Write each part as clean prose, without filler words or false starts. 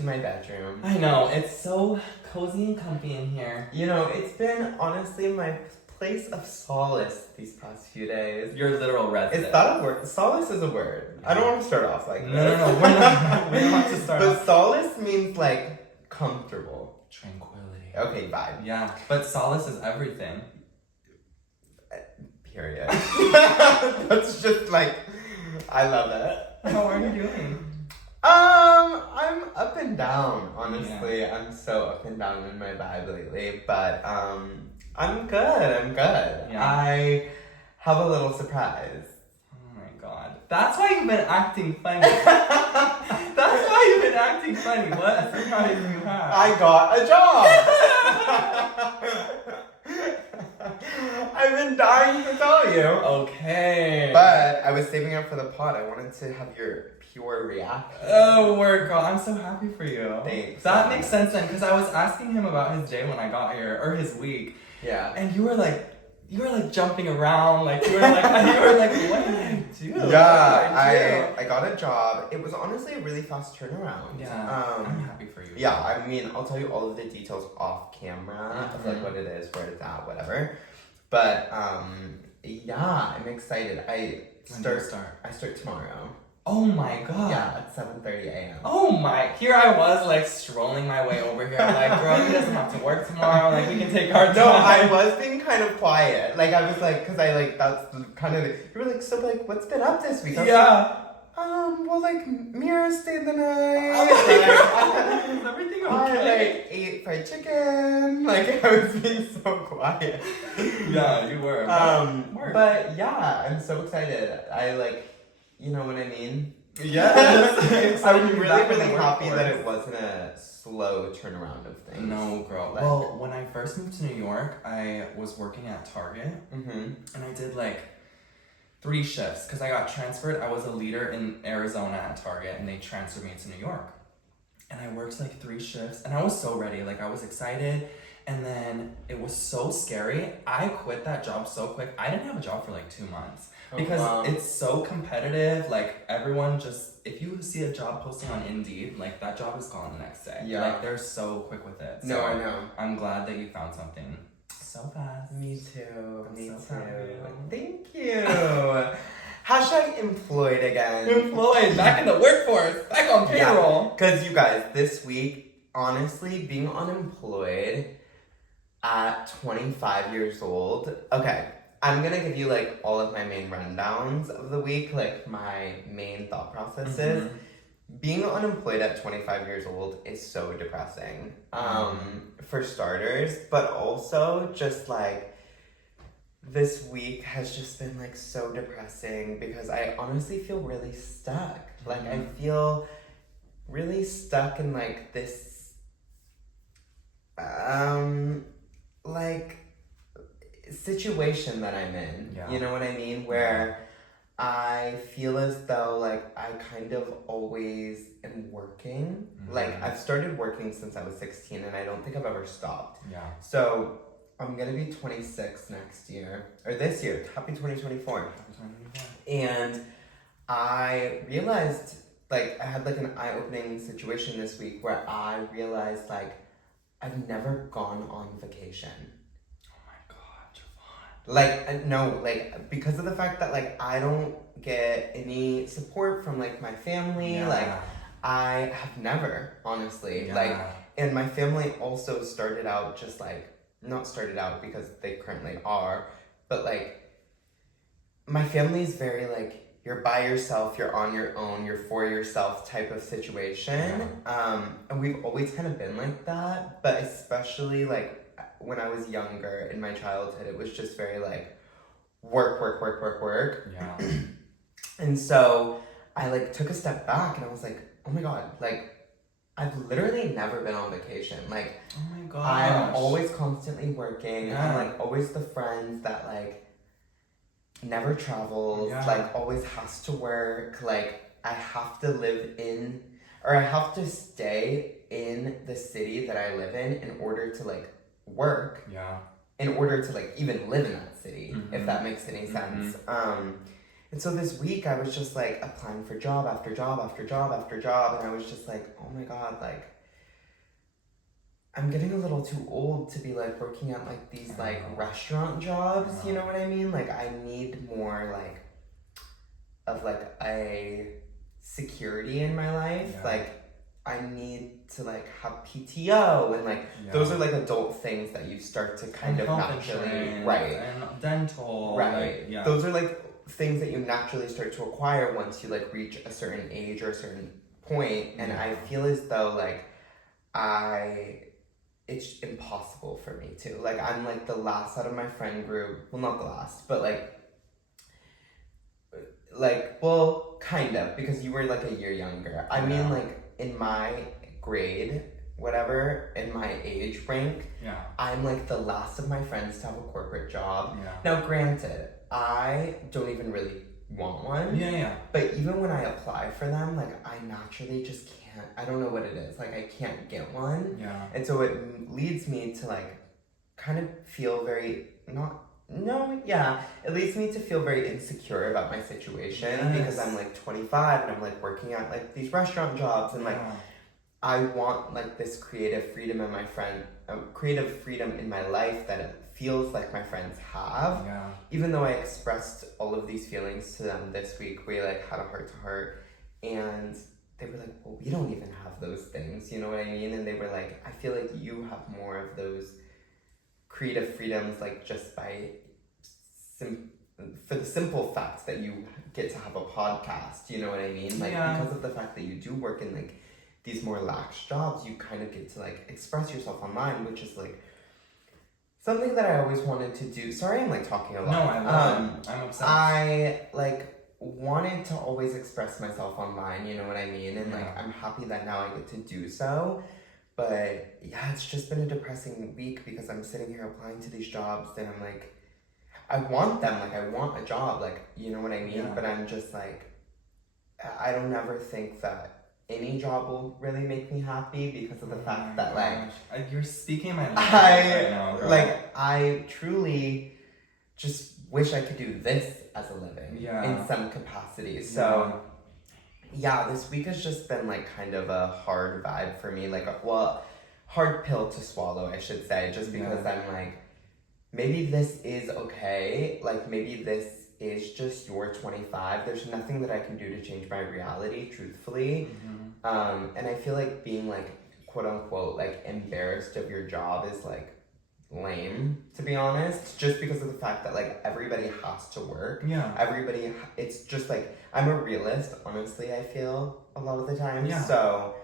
to my bedroom. I know, it's so cozy and comfy in here. You know, it's been honestly my place of solace these past few days. Your literal residence. Is that a word? Solace is a word. I don't want to start off like this. No, we're not. We don't have to start But off. solace means like comfortable. Tranquility. Okay, vibe. Yeah, but solace is everything. Period. That's just like, I love it. How are you doing? I'm up and down, honestly. Yeah. I'm so up and down in my vibe lately, but I'm good. Yeah. I have a little surprise. Oh my god. That's why you've been acting funny. That's why you've been acting funny. What surprise do you have? I got a job. I've been dying to tell you. Okay. But I was saving up for the pod. I wanted to have your pure reaction. Oh, girl, I'm so happy for you. Thanks. That makes sense then, because I was asking him about his day when I got here, or his week. Yeah. And you were like jumping around, like you were like, what did I do? Yeah, I got a job. It was honestly a really fast turnaround. Yeah. I'm happy for you. Yeah, I mean, I'll tell you all of the details off camera of like what it is, where it's at, whatever. But yeah, I'm excited. I start tomorrow. Oh my god. Yeah, at 7:30 a.m. Oh my, here I was like strolling my way over here. I'm like, girl, he doesn't have to work tomorrow. Like, we can take our time. No, I was being kind of quiet. Like, I was like, because I like, that's the kind of, you were like, so like, what's been up this week? Yeah. Well, like, Mira stayed the night. Is everything okay? I like ate fried chicken. Like, I was being so quiet. Yeah, you were. But yeah, I'm so excited. I like, you know what I mean? Yes. I'm really happy that it wasn't a slow turnaround of things. No, girl. Like, well, when I first moved to New York, I was working at Target. Mm-hmm. And I did like 3 shifts because I got transferred. I was a leader in Arizona at Target and they transferred me to New York. And I worked like 3 shifts and I was so ready. Like, I was excited. And then it was so scary. I quit that job so quick. I didn't have a job for like 2 months. Because it's so competitive, like everyone just, if you see a job posting on Indeed, like that job is gone the next day. Yeah. Like they're so quick with it. No, so I know. I'm glad that you found something so fast. Me too. I'm Me so too. proud of you. Thank you. Hashtag employed again. Employed, back in the workforce, back on payroll. Because you guys, this week, honestly, being unemployed at 25 years old, okay. I'm gonna give you like all of my main rundowns of the week, like my main thought processes. Mm-hmm. Being unemployed at 25 years old is so depressing, for starters, but also just like this week has just been like so depressing because I honestly feel really stuck. Like I feel really stuck in like this, like situation that I'm in, you know what I mean? Where I feel as though like I kind of always am working. Like I've started working since I was 16 and I don't think I've ever stopped. Yeah. So I'm gonna be 26 next year, or this year. Happy 2024. And I realized, like, I had like an eye-opening situation this week where I realized like I've never gone on vacation. Like, no, like, because of the fact that, like, I don't get any support from, like, my family, like, I have never, honestly, like, and my family also started out just, like, not started out because they currently are, but, like, my family's very, like, you're by yourself, you're on your own, you're for yourself type of situation, and we've always kind of been like that, but especially, like, when I was younger in my childhood, it was just very like work. Yeah. And so I like took a step back and I was like, oh my God, like I've literally never been on vacation. Like, oh my gosh. I'm always constantly working. Yeah. I'm like always the friend that like never travels, like always has to work. Like I have to live in, or I have to stay in the city that I live in order to like work, in order to like even live in that city, if that makes any sense. And so this week I was just like applying for job after job after job after job, and I was just like, oh my God, like I'm getting a little too old to be like working at like these like restaurant jobs, you know what I mean? Like I need more like of like a security in my life. Like I need to like have PTO and like those are like adult things that you start to kind of naturally, right? And dental, right? Like, those are like things that you naturally start to acquire once you like reach a certain age or a certain point. And I feel as though like it's impossible for me to. Like I'm like the last out of my friend group. Well, not the last, but well, kind of, because you were like a year younger. I mean, like in my grade, whatever, in my age rank, I'm like the last of my friends to have a corporate job. Now, granted, I don't even really want one. But even when I apply for them, like I naturally just can't. I don't know what it is. Like I can't get one. And so it leads me to like kind of feel very it leads me to feel very insecure about my situation because I'm like 25 and I'm like working at like these restaurant jobs and like I want like this creative freedom in creative freedom in my life that it feels like my friends have. Even though I expressed all of these feelings to them this week, we like had a heart to heart and they were like, well, we don't even have those things, you know what I mean? And they were like, I feel like you have more of those creative freedoms, like just by for the simple fact that you get to have a podcast, you know what I mean? Like because of the fact that you do work in like these more lax jobs, you kind of get to like express yourself online, which is like something that I always wanted to do. Sorry, I'm like talking a lot. No, I love it. I'm obsessed. I like wanted to always express myself online, you know what I mean? And like I'm happy that now I get to do so. But yeah, it's just been a depressing week because I'm sitting here applying to these jobs and I'm like, I want them, like I want a job, like, you know what I mean? But I'm just like, I don't ever think that any job will really make me happy because of the fact that like you're speaking my language right now, girl. Like I truly just wish I could do this as a living in some capacity. So this week has just been like kind of a hard vibe for me, like hard pill to swallow, I should say, just because I'm like, maybe this is okay, like maybe this is just your 25. There's nothing that I can do to change my reality, truthfully. And I feel like being like quote unquote like embarrassed of your job is like lame, to be honest, just because of the fact that like everybody has to work. It's just like I'm a realist, honestly, I feel a lot of the time. So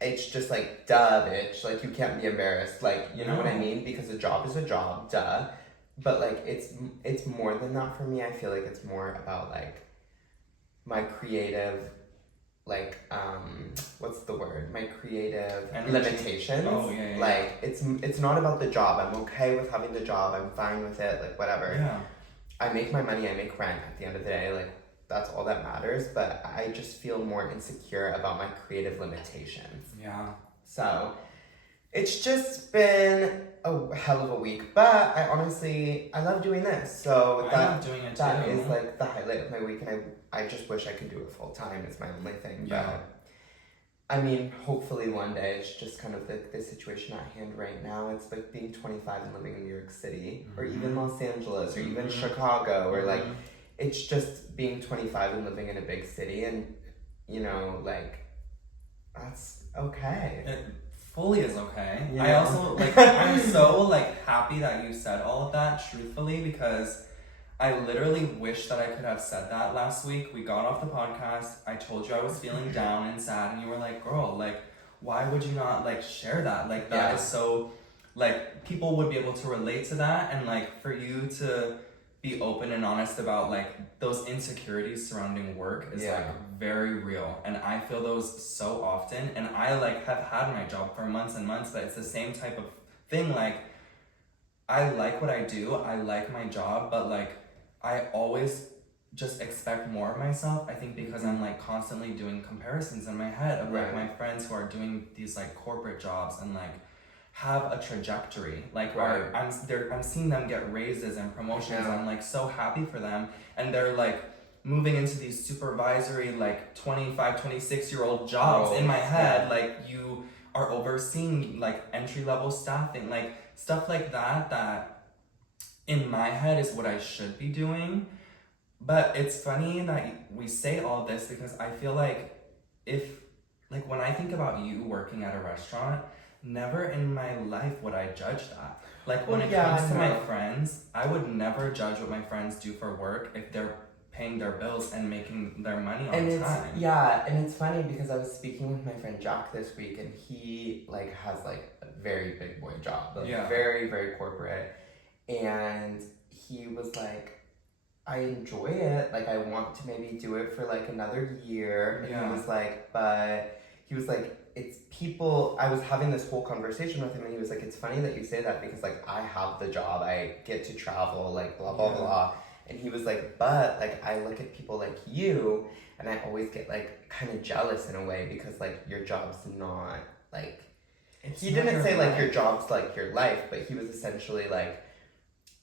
it's just like, duh, bitch, like you can't be embarrassed, like, you know what I mean? Because a job is a job, duh. But like it's more than that for me. I feel like it's more about like my creative, like what's the word? My creative limitations. Like it's not about the job. I'm okay with having the job. I'm fine with it. Like whatever. I make my money. I make rent at the end of the day. Like that's all that matters. But I just feel more insecure about my creative limitations. So it's just been a hell of a week, but I love doing this. So I love doing it too. That is like the highlight of my week, and I just wish I could do it full time. It's my only thing. But I mean, hopefully one day. It's just kind of the situation at hand right now. It's like being 25 and living in New York City, or even Los Angeles, or even Chicago, or like it's just being 25 and living in a big city, and you know, like that's okay. It fully is okay. I also like I'm so like happy that you said all of that, truthfully, because I literally wish that I could have said that last week. We got off the podcast, I told you I was feeling down and sad, and you were like, girl, like why would you not like share that? Like that is so like people would be able to relate to that, and like for you to be open and honest about like those insecurities surrounding work is like very real, and I feel those so often. And I like have had my job for months and months, but it's the same type of thing. Like I like what I do, I like my job, but like I always just expect more of myself. I think because I'm like constantly doing comparisons in my head of like my friends who are doing these like corporate jobs and like have a trajectory, like I'm seeing them get raises and promotions. I'm like so happy for them, and they're like moving into these supervisory, like 25, 26-year-old jobs in my head, like you are overseeing like entry-level staffing, like stuff like that in my head is what I should be doing. But it's funny that we say all this because I feel like like when I think about you working at a restaurant, never in my life would I judge that. Like when it comes to my friends, I would never judge what my friends do for work if they're paying their bills and making their money on time. Yeah, and it's funny because I was speaking with my friend Jack this week, and he like has like a very big boy job, like very, very corporate, and he was like, I enjoy it, like I want to maybe do it for like another year, and he was like, it's people, I was having this whole conversation with him, and he was like, it's funny that you say that because like I have the job, I get to travel, like blah blah blah. And he was like, but like I look at people like you, and I always get like kind of jealous in a way because like your job's not like, he didn't say like your job's like your life, but he was essentially like,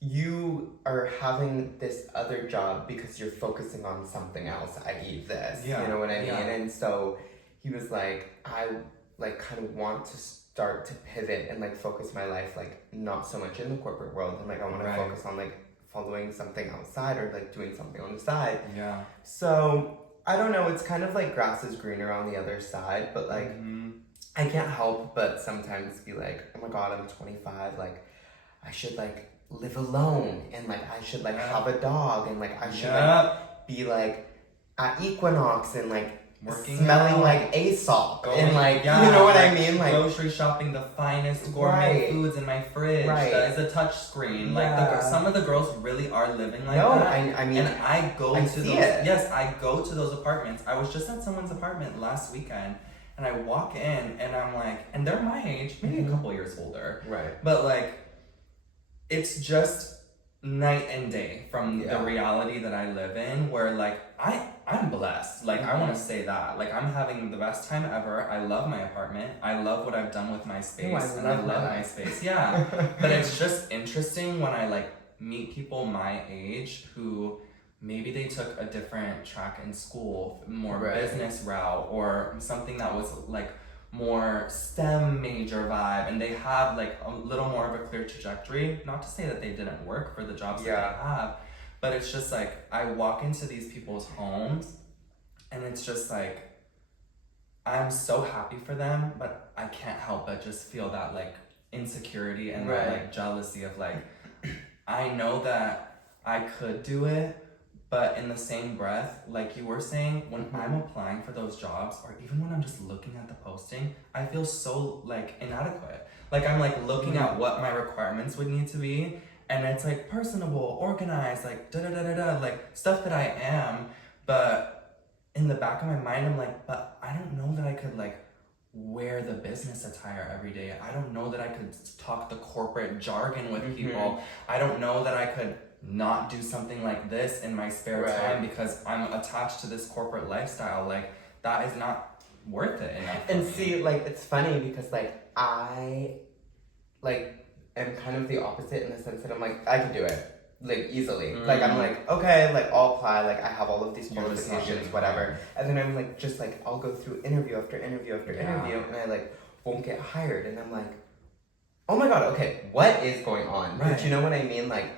you are having this other job because you're focusing on something else, i.e. this, you know what I mean? And so he was like, I like kind of want to start to pivot and like focus my life like not so much in the corporate world, and like I want to focus on like following something outside or like doing something on the side. Yeah. So I don't know, it's kind of like grass is greener on the other side, but like I can't help but sometimes be like, oh my god, I'm 25, like I should like live alone, and like I should like have a dog, and like I should like be like at Equinox and like smelling like Aesop, and like you know what I mean, like grocery shopping the finest gourmet foods in my fridge that is a touch screen. Like some of the girls really are living like that. I mean, and I go to those. Yes, I go to those apartments. I was just at someone's apartment last weekend, and I walk in, and I'm like, and they're my age, maybe a couple years older, but like, it's just night and day from the reality that I live in, where like I'm blessed. Like I want to say that. Like I'm having the best time ever. I love my apartment. I love what I've done with my space. I love my space. Yeah. But it's just interesting when I like meet people my age who maybe they took a different track in school, more business route, or something that was like more STEM major vibe, and they have like a little more of a clear trajectory. Not to say that they didn't work for the jobs that they have, but it's just like I walk into these people's homes, and it's just like I'm so happy for them, but I can't help but just feel that like insecurity and that like jealousy of like, I know that I could do it, but in the same breath, like you were saying, when I'm applying for those jobs, or even when I'm just looking at the posting, I feel so like inadequate. Like I'm like looking at what my requirements would need to be, and it's like personable, organized, like like stuff that I am, but in the back of my mind, I'm like, but I don't know that I could like wear the business attire every day. I don't know that I could talk the corporate jargon with people. I don't know that I could not do something like this in my spare time because I'm attached to this corporate lifestyle. Like that is not worth it enough. And see, like it's funny because like I like am kind of the opposite in the sense that I'm like, I can do it like easily. Like I'm like, okay, like I'll apply, like I have all of these qualifications, whatever. And then I'm like, just like I'll go through interview after interview after interview, and I like won't get hired, and I'm like, oh my god, okay, what is going on? But you know what I mean? Like,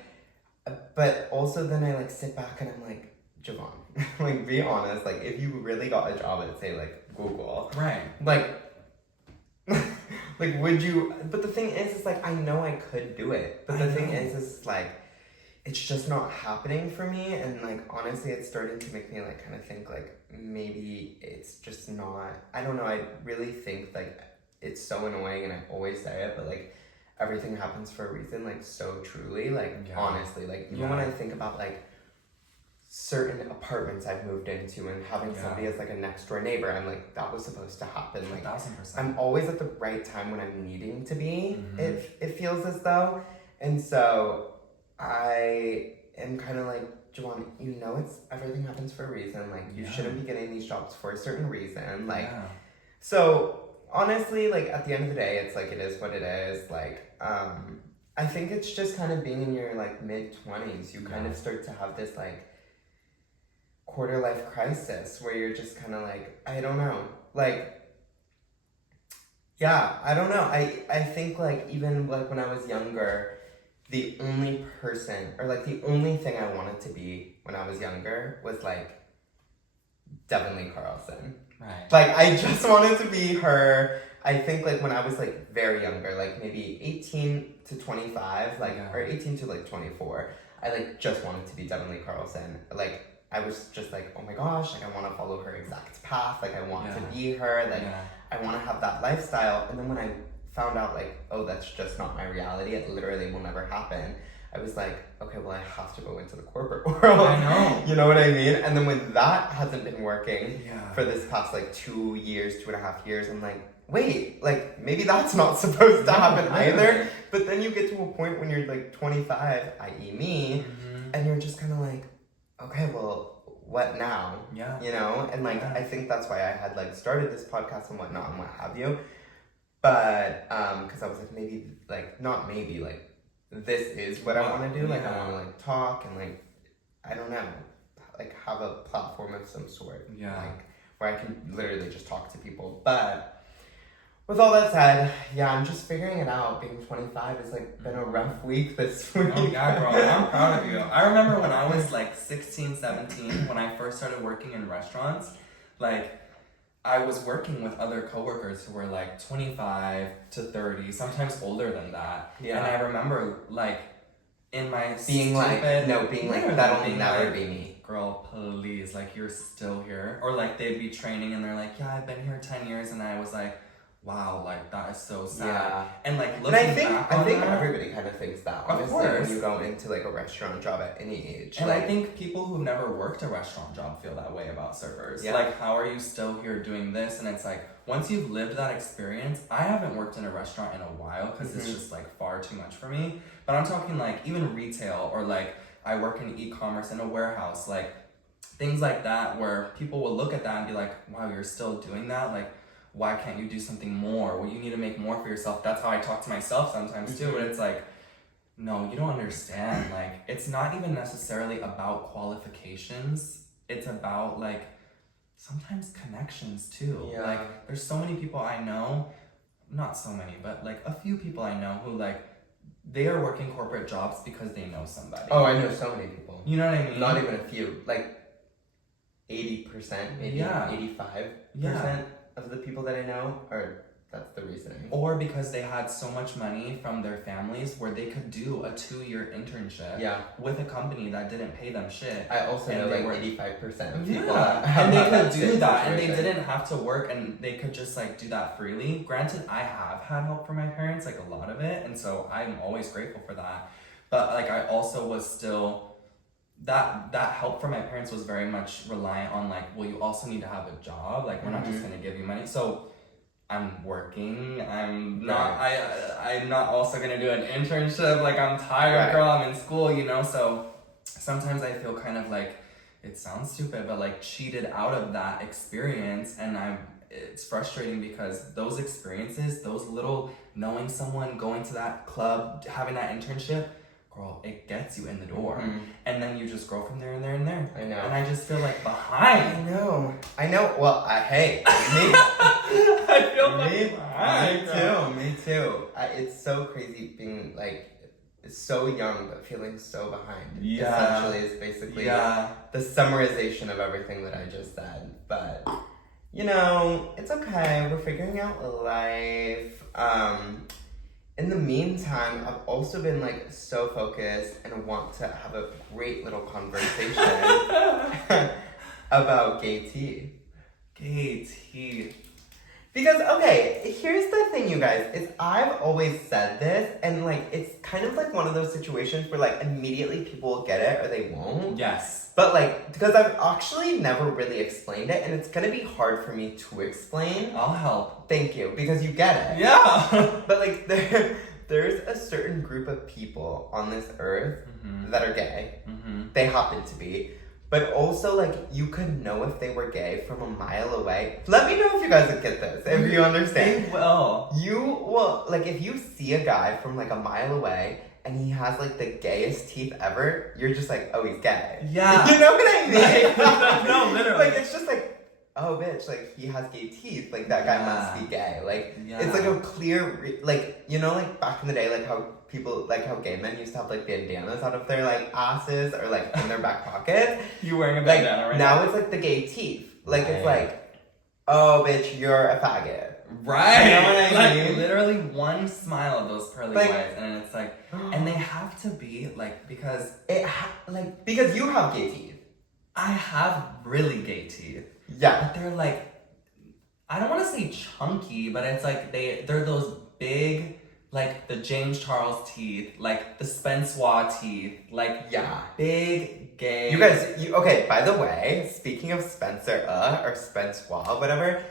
but also then I like sit back and I'm like, Javaughn, like be honest, like if you really got a job at say like Google, like like would you? But the thing is like I know I could do it, but the thing is like it's just not happening for me, and like honestly it's starting to make me like kind of think like maybe it's just not, I don't know, I really think like it's so annoying, and I always say it, but like everything happens for a reason, like so truly, like honestly, like even when I think about like certain apartments I've moved into and having somebody as like a next door neighbor, I'm like, that was supposed to happen. Like 1000%. I'm always at the right time when I'm needing to be. It feels as though, and so I am kind of like, Javaughn, you know, it's everything happens for a reason. Like you shouldn't be getting these jobs for a certain reason. Like so. Honestly, like at the end of the day, it's like it is what it is. Like, I think it's just kind of being in your like mid-20s, you kind of start to have this like quarter life crisis where you're just kind of like, I don't know. Like, yeah, I don't know. I think like even like when I was younger, the only person or like the only thing I wanted to be when I was younger was like Devin Carlson. Right. Like I just wanted to be her. I think like when I was like very younger, like maybe 18 to 25, like or 18 to like 24, I like just wanted to be Devin Carlson. Like I was just like, oh my gosh, like I want to follow her exact path. Like I want to be her. Like I want to have that lifestyle. And then when I found out like, oh, that's just not my reality. It literally will never happen. I was like, okay, well, I have to go into the corporate world. I know. You know what I mean? And then when that hasn't been working for this past like 2 years, 2.5 years, I'm like, wait, like maybe that's not supposed to happen either. But then you get to a point when you're like 25, i.e. me, and you're just kind of like, okay, well, what now? Yeah. You know? And like, I think that's why I had like started this podcast and whatnot and what have you. But, because I was like, maybe, like, not maybe, like, this is what I want to do. Like, I want to, like, talk and, like, I don't know, like, have a platform of some sort. Yeah. Like, where I can literally just talk to people. But with all that said, yeah, I'm just figuring it out. Being 25 has, like, been a rough week this week. Oh, yeah, girl. I'm proud of you. I remember when I was, like, 16, 17, when I first started working in restaurants, like, I was working with other coworkers who were like 25 to 30, sometimes older than that. Yeah. And I remember like in my being like that'll never be me. Girl, please, like you're still here. Or like they'd be training and they're like, yeah, I've been here 10 years, and I was like, wow, like that is so sad. Yeah. And like looking back I think that, everybody kind of thinks that. Honestly, when you go into like a restaurant job at any age. And like, I think people who've never worked a restaurant job feel that way about servers. Yeah. Like, how are you still here doing this? And it's like, once you've lived that experience, I haven't worked in a restaurant in a while because it's just like far too much for me. But I'm talking like even retail, or like I work in e-commerce in a warehouse, like things like that where people will look at that and be like, wow, you're still doing that? Like, why can't you do something more? Well, you need to make more for yourself. That's how I talk to myself sometimes too. And it's like, no, you don't understand. Like, it's not even necessarily about qualifications. It's about like sometimes connections too. Yeah. Like, there's so many people I know, not so many, but like a few people I know who like, they are working corporate jobs because they know somebody. Oh, I know so many people. You know what I mean? Not even a few. Like 80%, maybe 85% of the people that I know are, that's the reasoning. Or because they had so much money from their families where they could do a 2-year internship with a company that didn't pay them shit. I also know like 85% of people and they could do that, and they didn't have to work, and they could just like do that freely. Granted, I have had help from my parents, like a lot of it, and so I'm always grateful for that. But like I also was still, that help from my parents was very much reliant on like, well, you also need to have a job. Like, we're not just gonna give you money. So I'm working. I'm not also gonna do an internship. Like, I'm tired, girl. I'm in school, you know. So sometimes I feel kind of like, it sounds stupid, but like cheated out of that experience, and it's frustrating because those experiences, those little knowing someone, going to that club, having that internship, girl, it gets you in the door. And then you just grow from there and there and there. I know. And I just feel like behind. I know. Well, hey, me. I feel behind. Me too. It's so crazy being like so young but feeling so behind. Yeah. Essentially is basically the summarization of everything that I just said. But, you know, it's okay. We're figuring out life. In the meantime, I've also been like so focused and want to have a great little conversation about gay tea. Gay tea. Because, okay, here's the thing, you guys, is I've always said this, and like it's kind of like one of those situations where like immediately people will get it or they won't. Yes. But like, because I've actually never really explained it, and it's gonna be hard for me to explain. I'll help. Thank you, because you get it. Yeah. But like, there's a certain group of people on this earth that are gay. They happen to be. But also, like, you could know if they were gay from a mile away. Let me know if you guys would get this, if you understand. They will. You will, like, if you see a guy from, like, a mile away, and he has like the gayest teeth ever, you're just like, oh, he's gay. Yeah. You know what I mean? No, literally. Like, it's just like, oh, bitch, like, he has gay teeth. Like, that guy must be gay. Like, it's like a clear, like, you know, like, back in the day, like, how people, like, how gay men used to have, like, bandanas out of their, like, asses or, like, in their back pocket. You wearing a bandana right now? Now it's, like, the gay teeth. Like, it's like, oh, bitch, you're a faggot. Right. You know what I mean? Like, literally one smile of those pearly like, whites, and it's like, and they have to be, like, because... because you have gay teeth. I have really gay teeth. Yeah. But they're, like, I don't want to say chunky, but it's like, they're those big, like, the James Charles teeth, like, the Spensois teeth, like, big, gay... You guys, okay, by the way, speaking of Spencer, or Spensois, whatever...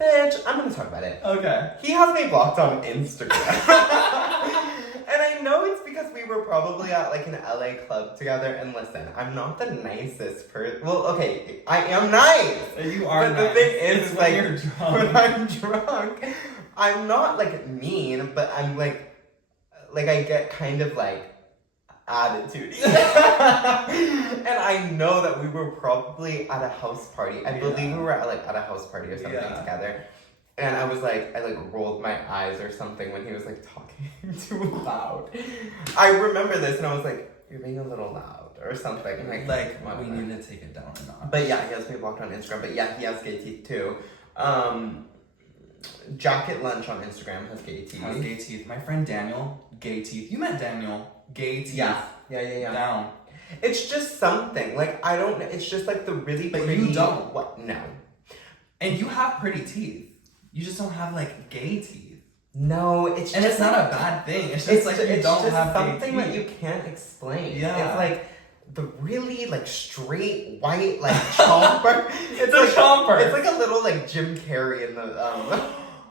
Bitch, I'm gonna talk about it. Okay. He has me blocked on Instagram. And I know it's because we were probably at like an LA club together. And listen, I'm not the nicest person. Well, okay, I am nice. You are but nice. The thing is, it's like, when you're drunk. When I'm drunk, I'm not like mean, but I'm like I get kind of like attitude. And I know that we were probably at a house party. I believe we were at a house party or something together. And I was like, I rolled my eyes or something when he was like talking too loud. I remember this and I was like, you're being a little loud or something. Like we need to take it down a notch. But yeah, he has me blocked on Instagram. But yeah, he has gay teeth too. Jacket Lunch on Instagram has gay teeth. Has gay teeth. My friend Daniel, gay teeth. You met Daniel. Gay teeth. Yeah. Down. It's just something. Like, I don't know. It's just like the really but pretty... you don't. What? No. And you have pretty teeth. You just don't have, like, gay teeth. No, it's and just... it's not a bad thing. It's just, like, you don't have gay teeth. It's something that you can't explain. Yeah. It's like... The really, like, straight, white, like, chomper. It's the like chomper. It's like a little, like, Jim Carrey in the,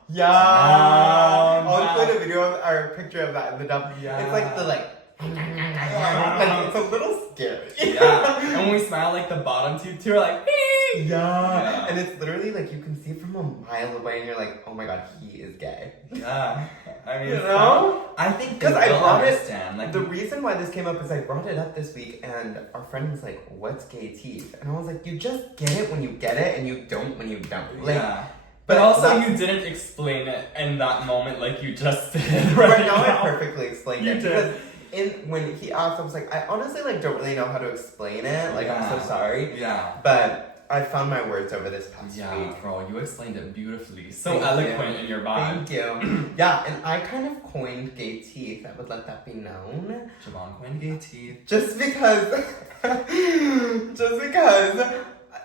Yeah. I'll include a video or a picture of that in the dump. Yeah. It's like the, like... Like, it's a little scary. Yeah. And when we smile, like, the bottom teeth, too, are like... Yeah. And it's literally, like, you can see it from a mile away, and you're like, oh my god, he is gay. Yeah. I mean, you know? I think because I brought understand. Like, the reason why this came up is I brought it up this week, and our friend was like, what's gay teeth? And I was like, you just get it when you get it, and you don't when you don't. Like, yeah. But also, you didn't explain it in that moment like you just did. Right now, I perfectly explained you it. Did. Because when he asked, I was like, I honestly, like, don't really know how to explain it. Like, I'm so sorry. Yeah. But I found my words over this past week. Yeah, girl, you explained it beautifully. So eloquent in your vibe. Thank you. Yeah, and I kind of coined gay teeth. I would let that be known. Javaughn coined gay teeth. Just because,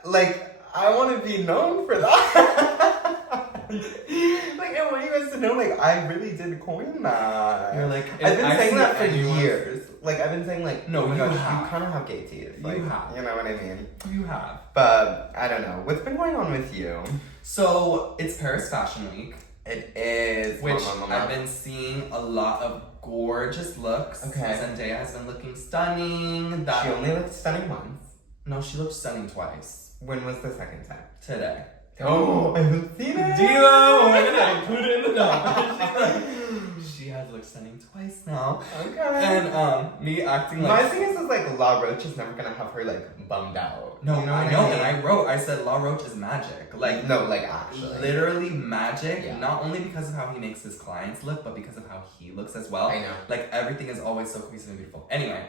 like, I want to be known for that. Like, I want you guys to know, like, I really did coin that. You're like, I've been saying that for years. Like, I've been saying, like, no, oh my you gosh, have. you kind of have gay teeth. Like, you have. You know what I mean? You have. But, I don't know. What's been going on with you? So, it's Paris Fashion Week. It is. Which I've been seeing a lot of gorgeous looks. Okay. Zendaya has been looking stunning. She only looked stunning once. No, she looked stunning twice. When was the second time? Today. Oh, I haven't seen it. Dio! We're gonna include it in the dump. She has looked stunning twice now. Okay. And me acting like... My thing is like, La Roche is never gonna have her, like, bummed out. No, you know I know, and I said La Roche is magic. Like, no, like, actually. Literally magic, yeah. Not only because of how he makes his clients look, but because of how he looks as well. I know. Like, everything is always so cohesive and beautiful. Anyway,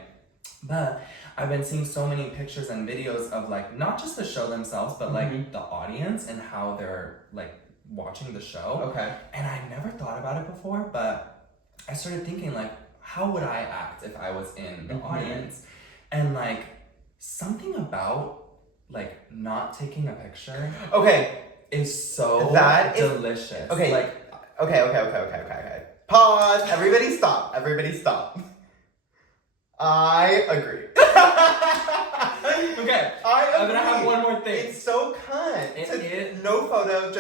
but I've been seeing so many pictures and videos of, like, not just the show themselves, but, like, the audience and how they're, like, watching the show. Okay. And I never thought about it before, but I started thinking, like, how would I act if I was in the audience? And, like, something about, like, not taking a picture is so delicious. Okay. Like, Okay. Pause. Everybody stop. I agree. Okay. I'm gonna have one more thing. It's so cunt. No photo,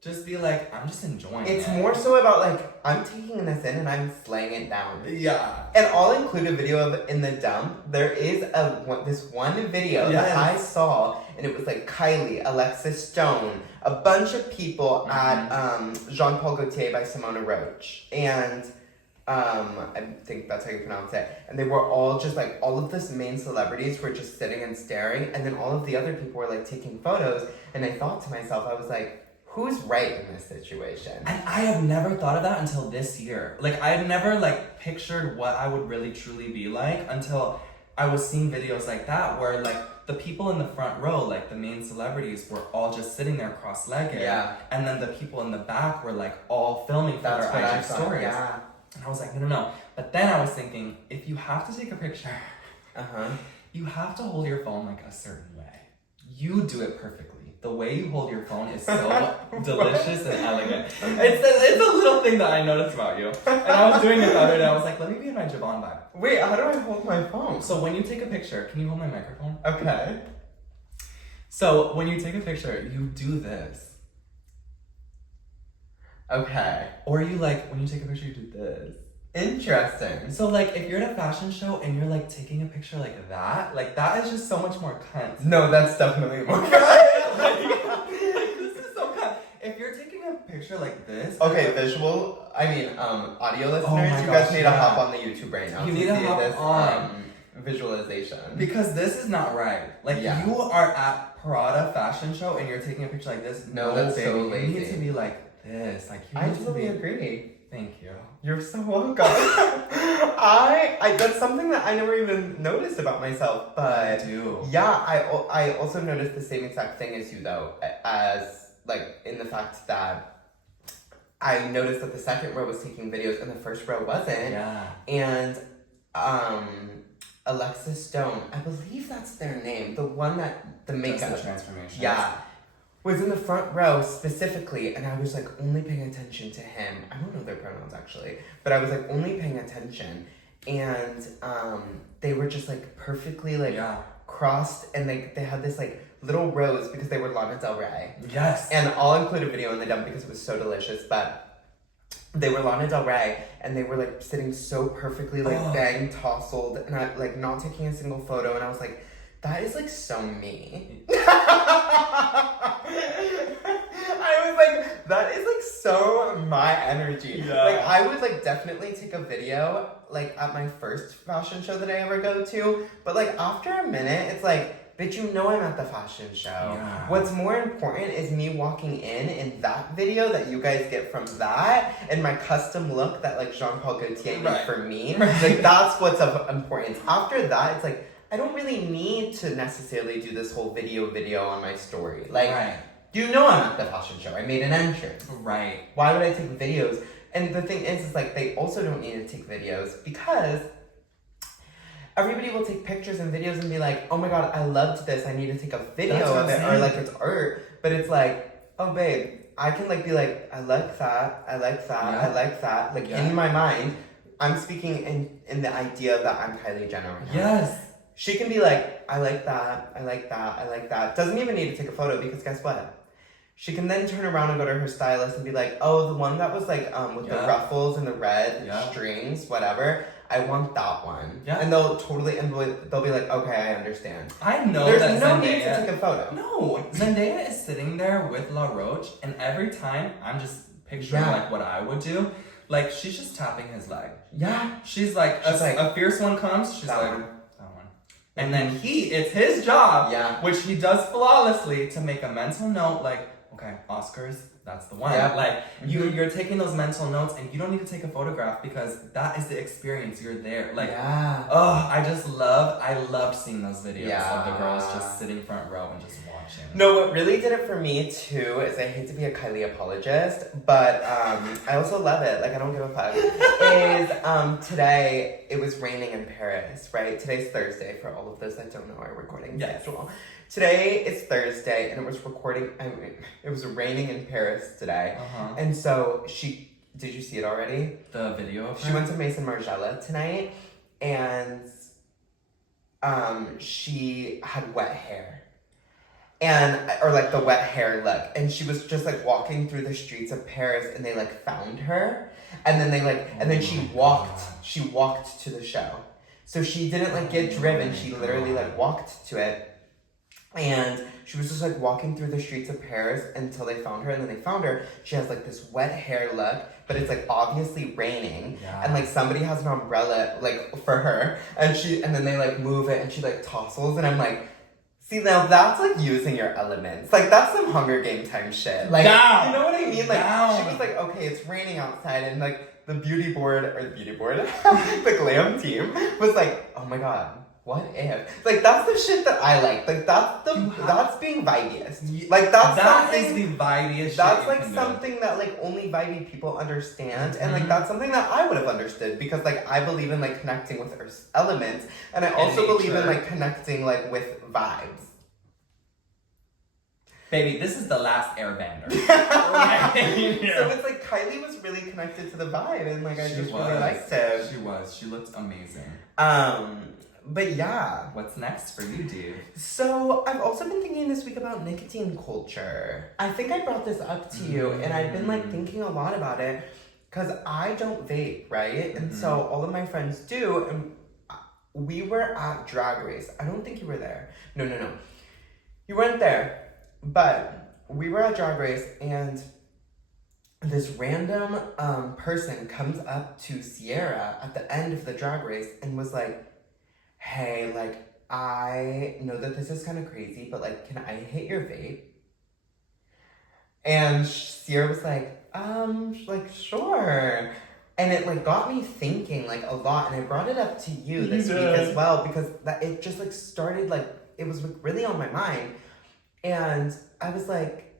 just be like, I'm just enjoying it. It's more so about, like, I'm taking this in and I'm slaying it down. Yeah. And I'll include a video of in the dump. There is this one video that I saw, and it was like Kylie, Alexis Stone, a bunch of people at Jean Paul Gaultier by Simona Roach. And I think that's how you pronounce it. And they were all just like, all of this main celebrities were just sitting and staring. And then all of the other people were like taking photos. And I thought to myself, I was like, who's right in this situation? And I have never thought of that until this year. Like, I had never like pictured what I would really truly be like until I was seeing videos like that where like the people in the front row, like the main celebrities, were all just sitting there cross-legged. Yeah. And then the people in the back were like all filming for their IG stories. Yeah. And I was like, no. But then I was thinking, if you have to take a picture, you have to hold your phone like a certain way. You do it perfectly. The way you hold your phone is so delicious and elegant. It's a little thing that I noticed about you. And I was doing it the other day. I was like, let me be in my Javaughn vibe. Wait, how do I hold my phone? So when you take a picture, can you hold my microphone? Okay. So when you take a picture, you do this. Okay. Or you like, when you take a picture, you do this. Interesting. So like, if you're at a fashion show and you're like taking a picture like that is just so much more cunt. No, that's definitely more This is so cunt. If you're taking a picture like this. Okay, visual, audio listeners, my you gosh, guys need to hop on the YouTube right now. You need to hop this, on. Visualization. Because this is not right. Like, you are at Prada fashion show and you're taking a picture like this. No, that's baby. so lazy. You need to be like this. Like, you I need to totally be... agree. Thank you. You're so welcome. I that's something that I never even noticed about myself, but I do. Yeah, I also noticed the same exact thing as you though, as like in the fact that I noticed that the second row was taking videos and the first row wasn't. Yeah. And Alexis Stone, I believe that's their name, the one that the makeup. That's the transformation. Yeah. Was in the front row specifically, and I was like only paying attention to him. I don't know their pronouns actually, but I was like only paying attention, and they were just like perfectly like crossed, and like they had this like little rows because they were Lana Del Rey. Yes. And I'll include a video in the dump because it was so delicious, but they were Lana Del Rey, and they were like sitting so perfectly like bang tousled, and I like not taking a single photo, and I was like, that is like so me. I was like, that is like so my energy. Yeah. Like I would like definitely take a video like at my first fashion show that I ever go to, but like after a minute, it's like, bitch, you know I'm at the fashion show. Yeah. What's more important is me walking in that video that you guys get from that, and my custom look that like Jean-Paul Gaultier made for me. Like that's what's of importance. After that, it's like, I don't really need to necessarily do this whole video on my story. Like, you know I'm at the fashion show. I made an entrance. Right. Why would I take videos? And the thing is like, they also don't need to take videos because everybody will take pictures and videos and be like, oh my God, I loved this. I need to take a video of it. Or like, it's art. But it's like, oh babe, I can like be like, I like that. I like that. I like that. Like in my mind, I'm speaking in the idea that I'm Kylie Jenner right now. Yes. She can be like, I like that, I like that, I like that. Doesn't even need to take a photo because guess what? She can then turn around and go to her stylist and be like, oh, the one that was like with the ruffles and the red strings, whatever. I want that one. Yeah. And they'll be like, okay, I understand. I know there's no need to take a photo. No, Zendaya is sitting there with La Roche, and every time I'm just picturing like what I would do. Like she's just tapping his leg. Yeah. She's like, a fierce one comes. She's like. One. And then it's his job, which he does flawlessly, to make a mental note like, okay, Oscars, that's the one. Yeah. Like, you're taking those mental notes and you don't need to take a photograph because that is the experience. You're there. Like, I loved seeing those videos of the girls just sitting front row and just watching. No, what really did it for me too is, I hate to be a Kylie apologist, but I also love it. Like, I don't give a fuck. Today, it was raining in Paris, right? Today's Thursday for all of those that don't know our recording schedule. Today is Thursday, and it was raining in Paris today. And so did you see it already? The video of her? She went to Maison Margiela tonight, and she had wet hair. Or like the wet hair look. And she was just like walking through the streets of Paris, and they like found her. And then then she walked to the show. So she didn't like get driven. She literally like walked to it. And she was just like walking through the streets of Paris until they found her. And then they found her. She has like this wet hair look, but it's like obviously raining. Yeah. And like somebody has an umbrella like for her. And then they like move it and she like tossles. And I'm like, see, now that's like using your elements. Like that's some Hunger Game time shit. Like, down. You know what I mean? Like Down. she was like, okay, it's raining outside. And like the beauty board, the glam team was like, oh my God. What if? Like, that's the shit that I like. Like, that's being vibiest. Like, that is the vibiest that's, shit like, something that, like, only vibey people understand. And, like, that's something that I would have understood. Because, like, I believe in, like, connecting with earth's elements. And I also believe in, like, connecting, like, with vibes. Baby, this is the last airbender. So it's like, Kylie was really connected to the vibe. And, like, I just really liked it. She was. She looked amazing. But yeah. What's next for you, dude? So, I've also been thinking this week about nicotine culture. I think I brought this up to you, and I've been, like, thinking a lot about it, because I don't vape, right? And so, all of my friends do, and we were at Drag Race. I don't think you were there. No. You weren't there, but we were at Drag Race, and this random person comes up to Sierra at the end of the Drag Race and was like, hey, like, I know that this is kind of crazy, but, like, can I hit your vape? And Sierra was like, sure. And it, like, got me thinking, like, a lot, and I brought it up to you this week as well, because it just, like, started, like, it was like, really on my mind, and I was like,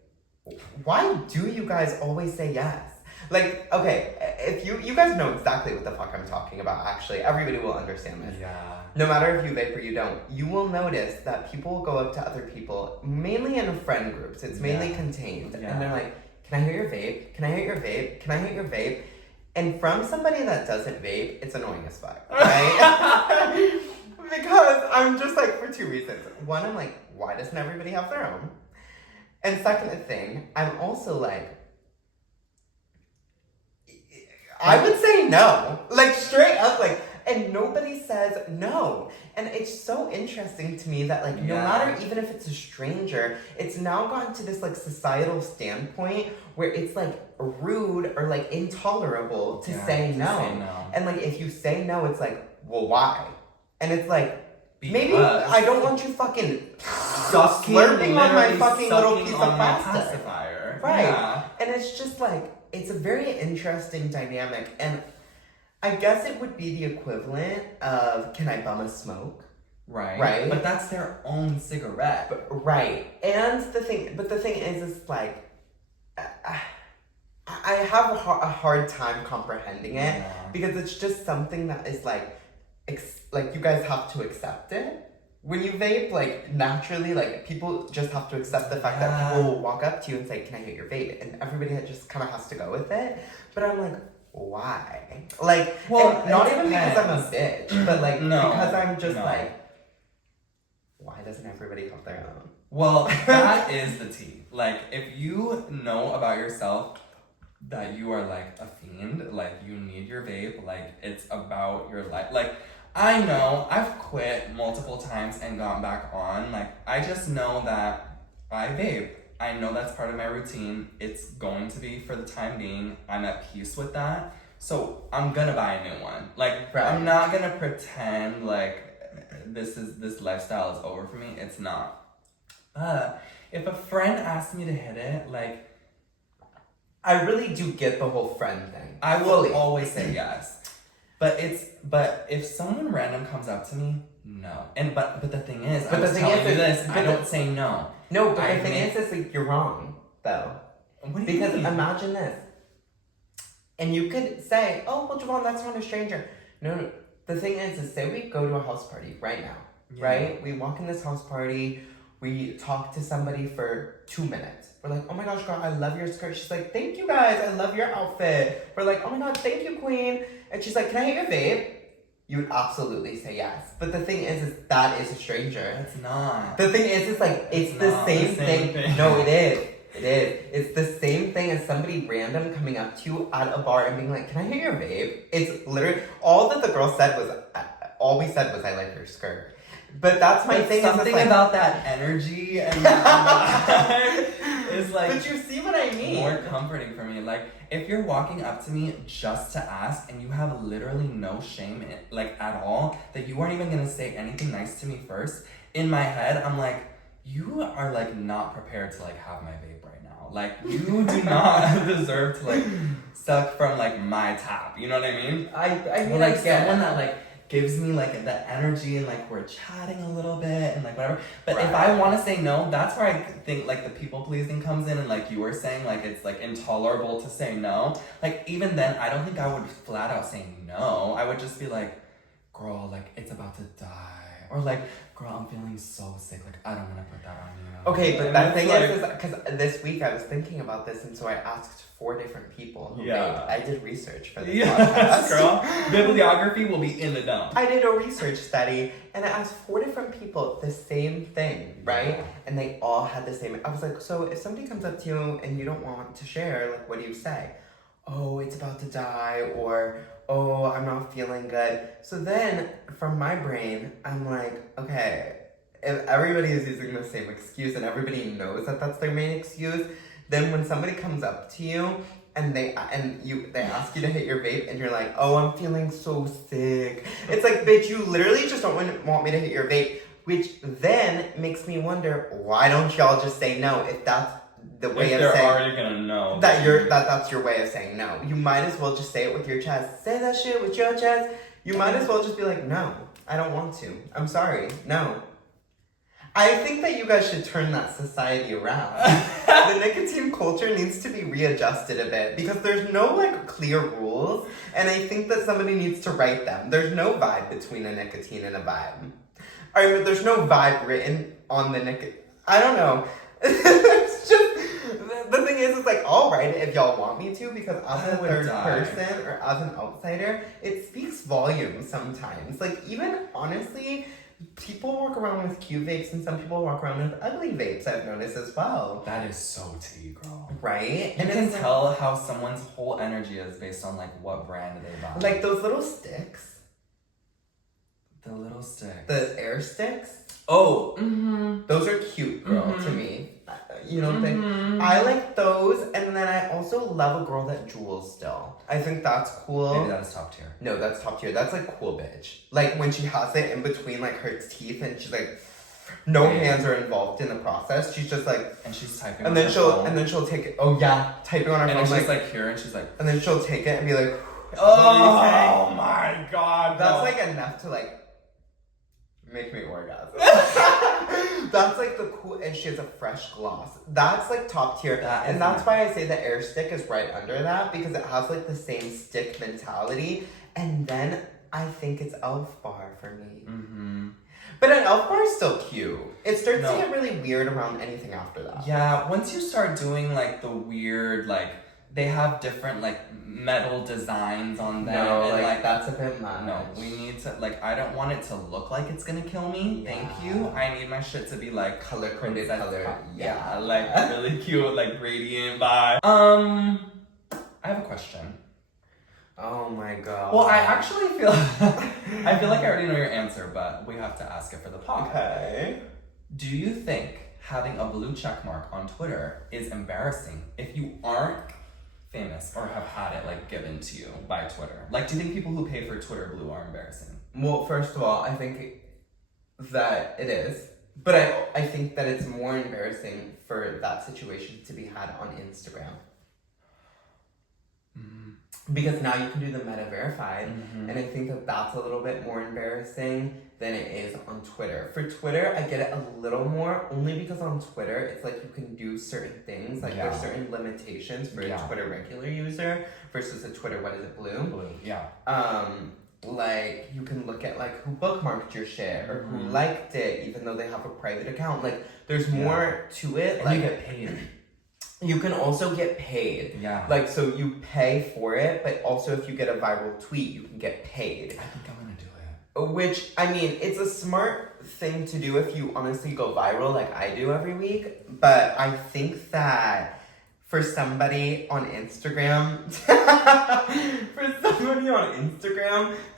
why do you guys always say yes? Like, okay, if you guys know exactly what the fuck I'm talking about, actually. Everybody will understand this. Yeah. No matter if you vape or you don't, you will notice that people will go up to other people, mainly in friend groups. It's mainly contained. Yeah. And they're like, can I hit your vape? Can I hit your vape? Can I hit your vape? And from somebody that doesn't vape, it's annoying as fuck, right? Because I'm just like, for two reasons. One, I'm like, why doesn't everybody have their own? And second thing, I'm also like, I would say no. Like, straight up, like, and nobody says no. And it's so interesting to me that, like, no matter, even if it's a stranger, it's now gotten to this, like, societal standpoint where it's, like, rude or, like, intolerable to say no. And, like, if you say no, it's like, well, why? And it's like, maybe I don't want you fucking slurping on my fucking little piece of plastic. Right. Yeah. And it's just, like, it's a very interesting dynamic, and I guess it would be the equivalent of, can I bum a smoke? Right? But that's their own cigarette. Right. And the thing is like, I have a hard time comprehending it, because it's just something that is like you guys have to accept it. When you vape, like, naturally, like, people just have to accept the fact that people will walk up to you and say, can I hit your vape? And everybody just kind of has to go with it. But I'm like, why? Like, well, not even because I'm a bitch, but, like, because I'm just like, why doesn't everybody have their own? Well, that is the tea. Like, if you know about yourself that you are, like, a fiend, like, you need your vape, like, it's about your life. Like, I know I've quit multiple times and gone back on. Like, I just know that I vape. I know that's part of my routine. It's going to be for the time being. I'm at peace with that. So I'm gonna buy a new one. Like, I'm not gonna pretend like this lifestyle is over for me. It's not. If a friend asks me to hit it, like, I really do get the whole friend thing. I will always say yes. But if someone random comes up to me, no. And but the thing is, I don't say no. No, but the thing is like, you're wrong, though. What do you because mean? Imagine this. And you could say, oh, well, Javaughn, that's not a stranger. No. The thing is say we go to a house party right now, right? We walk in this house party, we talk to somebody for 2 minutes. We're like, oh my gosh, girl, I love your skirt. She's like, thank you guys, I love your outfit. We're like, oh my god, thank you, queen. And she's like, can I hit your vape? You would absolutely say yes. But the thing is that is a stranger. It's not. The thing is like, it's the same thing. No, it is. It is. It's the same thing as somebody random coming up to you at a bar and being like, can I hit your vape? It's literally, all we said was, I like your skirt. But that's my thing. Something like, about that energy and that is like. But you see what I mean? More comforting for me. Like, if you're walking up to me just to ask and you have literally no shame, like, at all, that you aren't even gonna say anything nice to me first, in my head, I'm like, you are, like, not prepared to, like, have my vape right now. Like, you do not deserve to, like, suck from, like, my tap. You know what I mean? I mean, like, I get someone that, like, gives me, like, the energy and, like, we're chatting a little bit and, like, whatever. But right. if I want to say no, that's where I think, like, the people-pleasing comes in and, like, you were saying, like, it's, like, intolerable to say no. Like, even then, I don't think I would flat out say no. I would just be like, girl, like, it's about to die. Or, like, girl, I'm feeling so sick. Like, I don't want to put that on you. Okay, but and that thing like, is, because this week I was thinking about this, and so I asked 4 different people who vape. I did research for this podcast. Girl, bibliography will be in the dump. I did a research study, and I asked 4 different people the same thing, right? Yeah. And they all had the same. I was like, so if somebody comes up to you and you don't want to share, like, what do you say? Oh, it's about to die, or oh, I'm not feeling good. So then, from my brain, I'm like, okay, if everybody is using the same excuse and everybody knows that that's their main excuse, then when somebody comes up to you and they ask you to hit your vape and you're like, oh, I'm feeling so sick. It's like, bitch, you literally just don't want me to hit your vape, which then makes me wonder, why don't y'all just say no if that's the way of saying... If they're already gonna know. That's your way of saying no. You might as well just say it with your chest. Say that shit with your chest. You might as well just be like, no, I don't want to. I'm sorry, no. I think that you guys should turn that society around. The nicotine culture needs to be readjusted a bit because there's no, like, clear rules, and I think that somebody needs to write them. There's no vibe between a nicotine and a vibe. I mean, there's no vibe written on the nicotine. I don't know. It's just, the thing is, it's like, I'll write it if y'all want me to, because as a third person or as an outsider, it speaks volumes sometimes. Like, even honestly, people walk around with cute vapes and some people walk around with ugly vapes, I've noticed as well. That is so tea, girl. Right? You can tell how someone's whole energy is based on, like, what brand they buy. Like those little sticks. The little sticks. The air sticks. Oh, mm-hmm. Those are cute, girl, to me. You know what I'm saying? I like those, and then I also love a girl that jewels still. I think that's cool. Maybe that is top tier. No, that's top tier. That's like cool bitch. Like when she has it in between like her teeth and she's like, no hands are involved in the process. She's just like, and she's typing. And then she'll take it. Oh yeah, typing on her phone. And she's like here, and she's like, and then she'll take it and be like, oh my god, that's like enough to like make me orgasm. That's like the cool, and she has a fresh gloss. That's like top tier. And that's why I say the air stick is right under that, because it has like the same stick mentality. And then I think it's Elf Bar for me. Mm-hmm. But an Elf Bar is still cute. It starts to get really weird around anything after that. Yeah, once you start doing like the weird, like, they have different like metal designs on them. No, and like that's a bit much. No, we need to, like, I don't want it to look like it's gonna kill me. Yeah. Thank you. I need my shit to be like color-coded color. Yeah, like really cute, like radiant vibe. I have a question. Oh my god. Well, I actually feel I feel like I already know your answer, but we have to ask it for the pod. Okay. Do you think having a blue check mark on Twitter is embarrassing if you aren't famous or have had it like given to you by Twitter? Like, do you think people who pay for Twitter Blue are embarrassing? Well, first of all, I think that it is, but I think that it's more embarrassing for that situation to be had on Instagram. Mm-hmm. Because now you can do the meta verified, and I think that that's a little bit more embarrassing than it is on Twitter. For Twitter, I get it a little more, only because on Twitter, it's like you can do certain things, like there's certain limitations for a Twitter regular user versus a Twitter, what is it, Blue? Blue, yeah. Like, you can look at, like, who bookmarked your shit, or who liked it, even though they have a private account. Like, there's more to it. And like, you get paid. You can also get paid. Yeah. Like, so you pay for it, but also if you get a viral tweet, you can get paid. I think I'm gonna do it. Which, I mean, it's a smart thing to do if you honestly go viral like I do every week. But I think that for somebody on Instagram,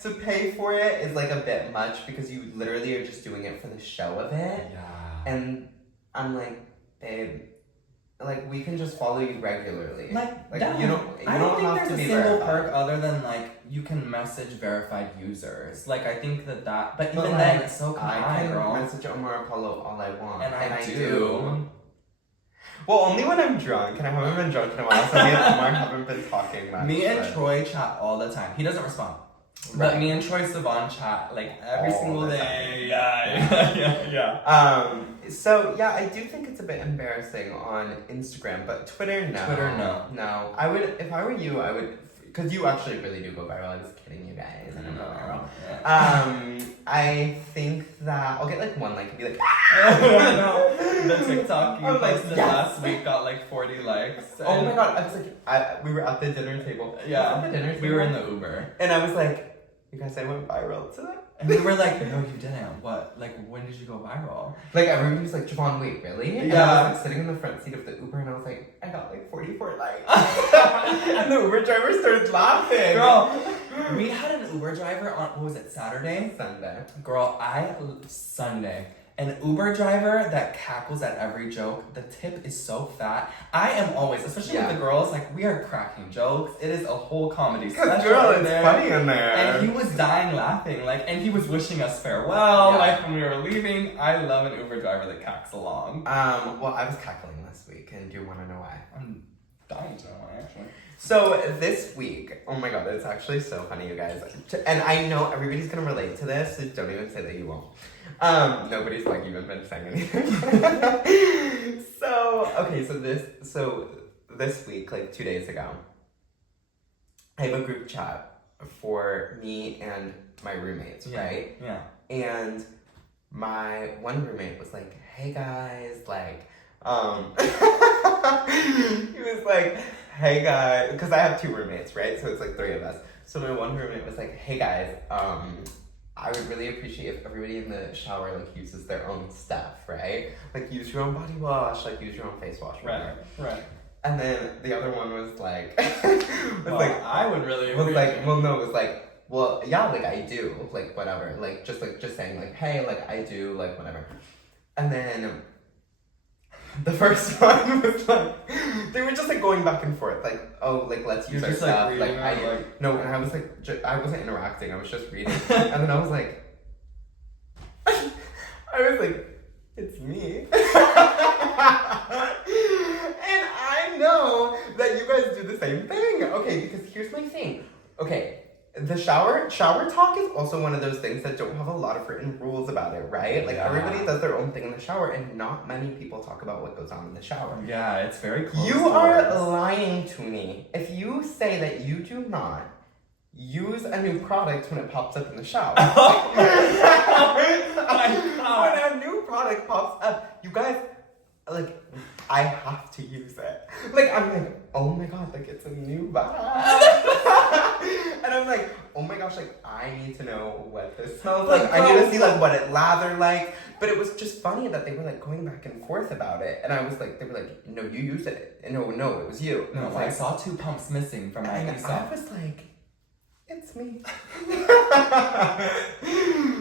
to pay for it is like a bit much because you literally are just doing it for the show of it. Yeah. And I'm like, babe, like we can just follow you regularly. Like you don't I don't think have there's to a be single verified. perk other than like you can message verified users. Like I think but But even like, then it's so I high, can girl. message Omar Apollo all I want. And I do. Well, only when I'm drunk, and I haven't been drunk in a while, so me and Omar haven't been talking much. Me and Troy chat all the time. He doesn't respond. Right. But me and Troy Savon chat like every All single the day. time. Yeah. So yeah, I do think it's a bit embarrassing on Instagram, but Twitter, no. Twitter, no. No. I would, if I were you, I would, because you actually really do go viral. I was kidding you guys. I don't go viral. Yeah. I think that I'll get like one like and be like, No, the TikTok you I'm like, posted yes! last week got like 40 likes. Oh my god, I was like, we were at the dinner table. Yeah, At the dinner table. we were in the Uber. And I was like, you guys, I went viral today. And we were like, no, you didn't. What? Like, when did you go viral? Like, everybody was like, Javaughn, wait, really? And Yeah. I was like sitting in the front seat of the Uber and I was like, I got like 44 likes. And the Uber driver started laughing. Girl, we had an Uber driver on, what was it, Saturday? Sunday. Girl, Sunday. An Uber driver that cackles at every joke. The tip is so fat. I am always, especially with the girls, like, we are cracking jokes. It is a whole comedy special. Because, girl, in it's there. funny in there. And he was dying laughing, like, and he was wishing us farewell, Yeah. like, when we were leaving. I love an Uber driver that cacks along. Well, I was cackling last week, and do you want to know why? I'm dying to know why, actually. So, this week, oh my god, it's actually so funny, you guys. And I know everybody's gonna relate to this, so don't even say that you won't. Nobody's like even been saying anything. So this week, like 2 days ago, I have a group chat for me and my roommates, right? Yeah. And my one roommate was like, hey guys, like, he was like, hey guys, because I have 2 roommates, right? So it's like 3 of us. So my one roommate was like, hey guys, I would really appreciate if everybody in the shower like uses their own stuff, right? Like use your own body wash, like use your own face wash, whatever. Right. And then the other one was like, I would really was like, well, no, it was like, well, yeah, like I do, like whatever, like just saying like, hey, like I do, like whatever. And then the first one was like, they were just like going back and forth, like, oh, like let's use our stuff, like no, and I was like, I wasn't interacting, I was just reading, and then I was like, it's me, and I know that you guys do the same thing, okay? Because here's my thing, okay. The shower talk is also one of those things that don't have a lot of written rules about it, right? Like everybody does their own thing in the shower, and not many people talk about what goes on in the shower. Yeah, it's very close. You are lying to me if you say that you do not use a new product when it pops up in the shower. When a new product pops up, you guys, like, I have to use it. Like, I'm like, oh my god, like, it's a new vibe. And I'm like, oh my gosh, like, I need to know what this smells like. I need to see, like, what it lather like. But it was just funny that they were, like, going back and forth about it. And I was like, they were like, no, you used it. And no, it was you. And No, I saw 2 pumps missing from my stuff. I was like, it's me.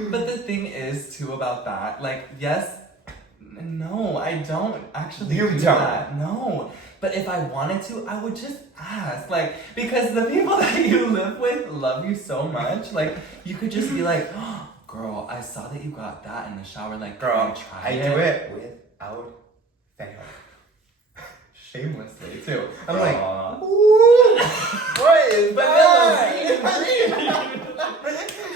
But the thing is, too, about that, like, yes, no, I don't actually You do don't. that. No. But if I wanted to, I would just ask. Like, because the people that you live with love you so much. Like, you could just be like, oh, girl, I saw that you got that in the shower. Like, Girl, try I do it without fail. Shamelessly, too. I'm like, ooh, what is that?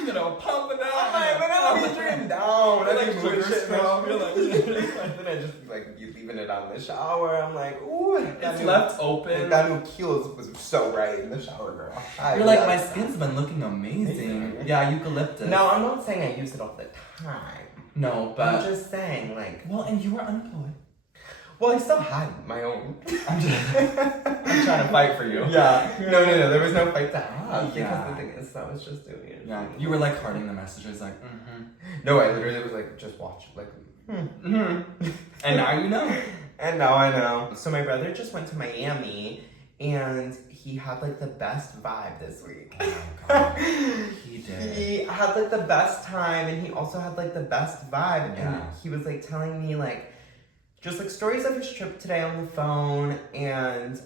You know, pump it out. I'm like, but let me turn down. Let me move sugar shit scrub. You're like, then I just like be leaving it on the shower. I'm like, ooh, it's left open. Like, that new Kiehl's was so right in the shower, girl. You're like, my skin's been looking amazing. Yeah, eucalyptus. No, I'm not saying I use it all the time. No, but I'm just saying, like, well, and you were unemployed. well, I still had my own. I'm trying to fight for you. Yeah. No, there was no fight to have. Yeah. Because the thing is, I was just doing it. Yeah, you were like hearting the messages, like, No, I literally was like, just watch, like, And now you know. I know. So my brother just went to Miami, and he had like the best vibe this week. Oh my god, he did. He had like the best time, and he also had like the best vibe. Yeah. And he was like telling me like just like stories of his trip today on the phone, and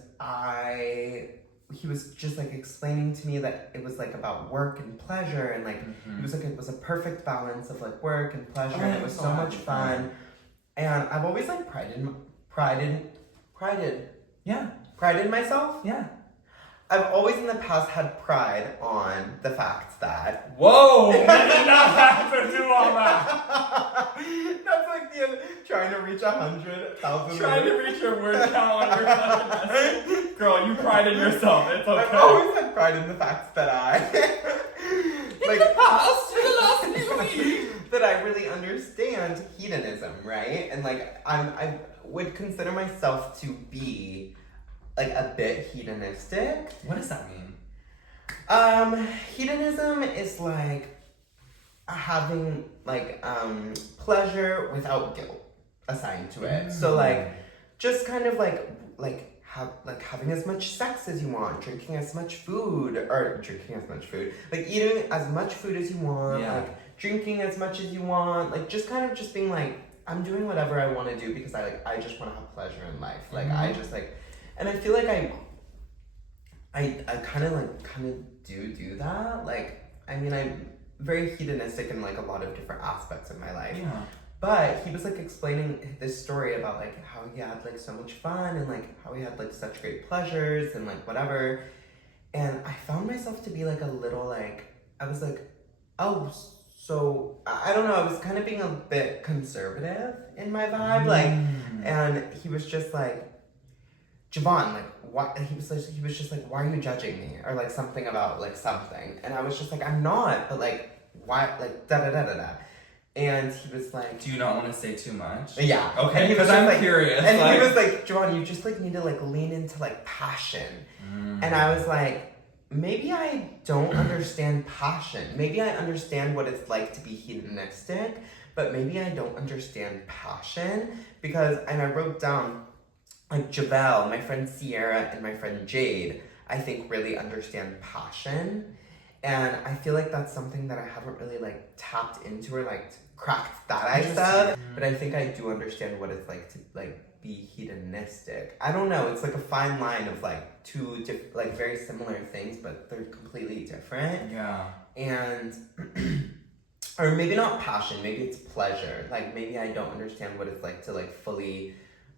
he was just like explaining to me that it was like about work and pleasure, and like it was like it was a perfect balance of like work and pleasure, and it was so much fun. And I've always like prided myself. Yeah. I've always in the past had pride on the fact that. Whoa! We did not have to do all that. That's like the trying to reach 100,000. Trying to reach your word count on your fucking message. Girl, you pride in yourself. It's okay. I've always had pride in the fact that in the past, in the last few weeks. that I really understand hedonism, right? And like I would consider myself to be like a bit hedonistic. What does that mean? Hedonism is like having like pleasure without guilt assigned to it. So like just kind of like having as much sex as you want, drinking as much food, like eating as much food as you want, like drinking as much as you want, like just kind of just being like, I'm doing whatever I want to do because I just want to have pleasure in life. Like I just like, and I feel like I kind of do that. Like, I mean, I'm very hedonistic in like a lot of different aspects of my life. Yeah. But he was like explaining this story about like how he had like so much fun and like how he had like such great pleasures and like whatever. And I found myself to be like a little like, I was like, oh, so I don't know, I was kind of being a bit conservative in my vibe. Like, and he was just like, Javaughn, like, what? He was just like, why are you judging me? Or like something about like something. And I was just like, I'm not, but like, why? Like, da da da da da. And he was like, do you not want to say too much? Yeah. Okay, because I'm like, curious. And like... he was like, Javaughn, you just like need to like lean into like passion. And I was like, maybe I don't understand passion. Maybe I understand what it's like to be hedonistic, but maybe I don't understand passion. And I wrote down, like Javel, my friend Sierra, and my friend Jade, I think really understand passion. And I feel like that's something that I haven't really like tapped into or like cracked that ice of. But I think I do understand what it's like to like be hedonistic. I don't know, it's like a fine line of like two like very similar things, but they're completely different. Yeah. And or maybe not passion, maybe it's pleasure. Like maybe I don't understand what it's like to like fully